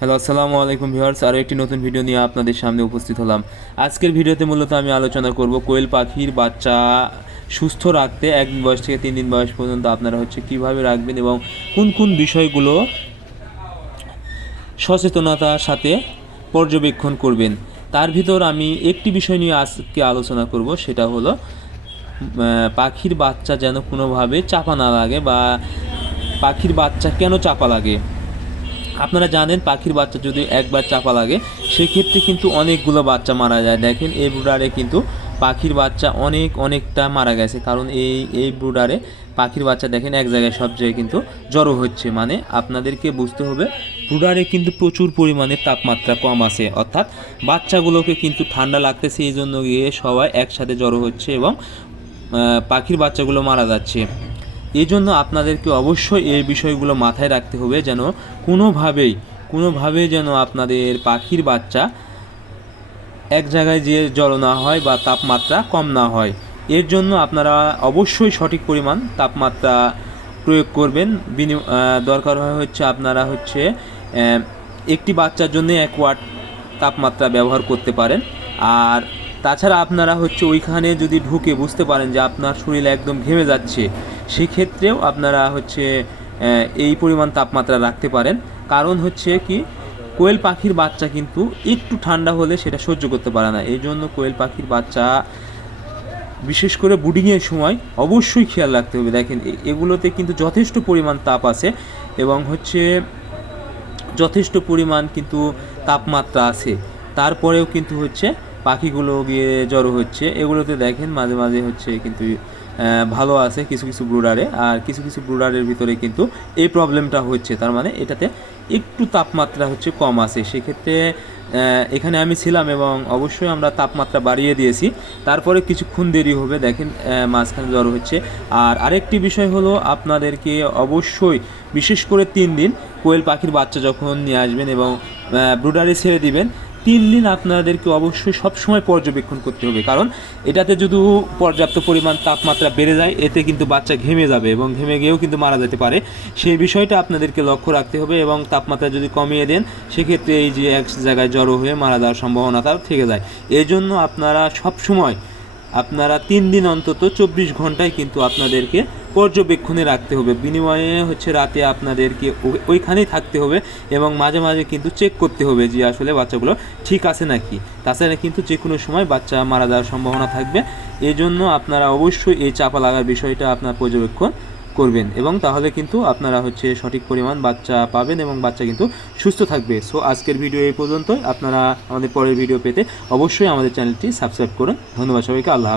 Hello আসসালামু আলাইকুম viewers. আরও একটি নতুন ভিডিও নিয়ে আপনাদের সামনে উপস্থিত হলাম। আজকের ভিডিওতে মূলত আমি আলোচনা করব কোয়েল পাখির বাচ্চা সুস্থ রাখতে এক বয়স থেকে তিন দিন বয়স পর্যন্ত আপনারা হচ্ছে কীভাবে রাখবেন এবং কোন কোন বিষয়গুলো সচেতনতার সাথে পর্যবেক্ষণ করবেন। তার ভিতর আমি একটি বিষয় নিয়ে আজকে আলোচনা করব, সেটা হলো পাখির বাচ্চা যেন কোনোভাবে চাপা না লাগে বা পাখির বাচ্চা কেন চাপা লাগে। আপনারা জানেন পাখির বাচ্চা যদি একবার চাপা লাগে, সেক্ষেত্রে কিন্তু অনেকগুলো বাচ্চা মারা যায়। দেখেন এই ব্রুডারে কিন্তু পাখির বাচ্চা অনেক, অনেকটা মারা গেছে। কারণ এই এই ব্রুডারে পাখির বাচ্চা দেখেন এক জায়গায় সব জায়গায় কিন্তু জড়ো হচ্ছে। মানে আপনাদেরকে বুঝতে হবে, ব্রুডারে কিন্তু প্রচুর পরিমাণে তাপমাত্রা কম আছে। অর্থাৎ বাচ্চাগুলোকে কিন্তু ঠান্ডা লাগতেছে, এই জন্য গিয়ে সবাই একসাথে জড়ো হচ্ছে এবং পাখির বাচ্চাগুলো মারা যাচ্ছে। এই জন্য আপনাদেরকে অবশ্যই এই বিষয়গুলো মাথায় রাখতে হবে যেন কোনোভাবেই কোনোভাবেই যেন আপনাদের পাখির বাচ্চা এক জায়গায় যে জড়ো না হয় বা তাপমাত্রা কম না হয়। এর জন্য আপনারা অবশ্যই সঠিক পরিমাণ তাপমাত্রা প্রয়োগ করবেন। বিনি দরকার হয় হচ্ছে আপনারা হচ্ছে একটি বাচ্চার জন্য এক ওয়াট তাপমাত্রা ব্যবহার করতে পারেন। আর তাছাড়া আপনারা হচ্ছে ওইখানে যদি ঢুকে বুঝতে পারেন যে আপনার শরীর একদম ঘেমে যাচ্ছে, সেক্ষেত্রেও আপনারা হচ্ছে এই পরিমাণ তাপমাত্রা রাখতে পারেন। কারণ হচ্ছে কি, কোয়েল পাখির বাচ্চা কিন্তু একটু ঠান্ডা হলে সেটা সহ্য করতে পারে না। এই জন্য কোয়েল পাখির বাচ্চা, বিশেষ করে বুডিংয়ের সময় অবশ্যই খেয়াল রাখতে হবে। দেখেন এগুলোতে কিন্তু যথেষ্ট পরিমাণ তাপ আছে এবং হচ্ছে যথেষ্ট পরিমাণ কিন্তু তাপমাত্রা আছে। তারপরেও কিন্তু হচ্ছে পাখিগুলো গিয়ে জড়ো হচ্ছে। এগুলোতে দেখেন মাঝে মাঝে হচ্ছে কিন্তু ভালো আছে কিছু কিছু ব্রুডারে। আর কিছু কিছু ব্রুডারের ভিতরে কিন্তু এই প্রবলেমটা হচ্ছে। তার মানে এটাতে একটু তাপমাত্রা হচ্ছে কম আছে। সেক্ষেত্রে এখানে আমি ছিলাম এবং অবশ্যই আমরা তাপমাত্রা বাড়িয়ে দিয়েছি। তারপরে কিছুক্ষণ দেরি হবে, দেখেন মাঝখানে জ্বর হচ্ছে। আর আরেকটি বিষয় হলো আপনাদেরকে অবশ্যই বিশেষ করে তিন দিন কোয়েল পাখির বাচ্চা যখন নিয়ে আসবেন এবং ব্রুডারে ছেড়ে দিবেন তিন দিন আপনাদেরকে অবশ্যই সবসময় পর্যবেক্ষণ করতে হবে। কারণ এটাতে যদি পর্যাপ্ত পরিমাণ তাপমাত্রা বেড়ে যায়, এতে কিন্তু বাচ্চা ঘেমে যাবে এবং ঘেমে গিয়েও কিন্তু মারা যেতে পারে। সেই বিষয়টা আপনাদেরকে লক্ষ্য রাখতে হবে এবং তাপমাত্রা যদি কমিয়ে দেন, সেক্ষেত্রে এই যে এক জায়গায় জড়ো হয়ে মারা যাওয়ার সম্ভাবনাটাও থেকে যায়। এই জন্য আপনারা সবসময়, আপনারা তিন দিন অন্তত চব্বিশ ঘন্টায় কিন্তু আপনাদেরকে পর্যবেক্ষণে রাখতে হবে। বিনিময়ে হচ্ছে রাতে আপনাদেরকে ওইখানেই থাকতে হবে এবং মাঝে মাঝে কিন্তু চেক করতে হবে যে আসলে বাচ্চাগুলো ঠিক আছে নাকি। তাছাড়া কিন্তু যে কোনো সময় বাচ্চা মারা যাওয়ার সম্ভাবনা থাকবে। এই জন্য আপনারা অবশ্যই এই চাপা লাগার বিষয়টা আপনার পর্যবেক্ষণ করবেন এবং তাহলে কিন্তু আপনারা হচ্ছে সঠিক পরিমাণ বাচ্চা পাবেন এবং বাচ্চা কিন্তু সুস্থ থাকবে। সো আজকের ভিডিও এই পর্যন্তই। আপনারা আমাদের পরের ভিডিও পেতে অবশ্যই আমাদের চ্যানেলটি সাবস্ক্রাইব করুন। ধন্যবাদ সবাইকে। আল্লাহ।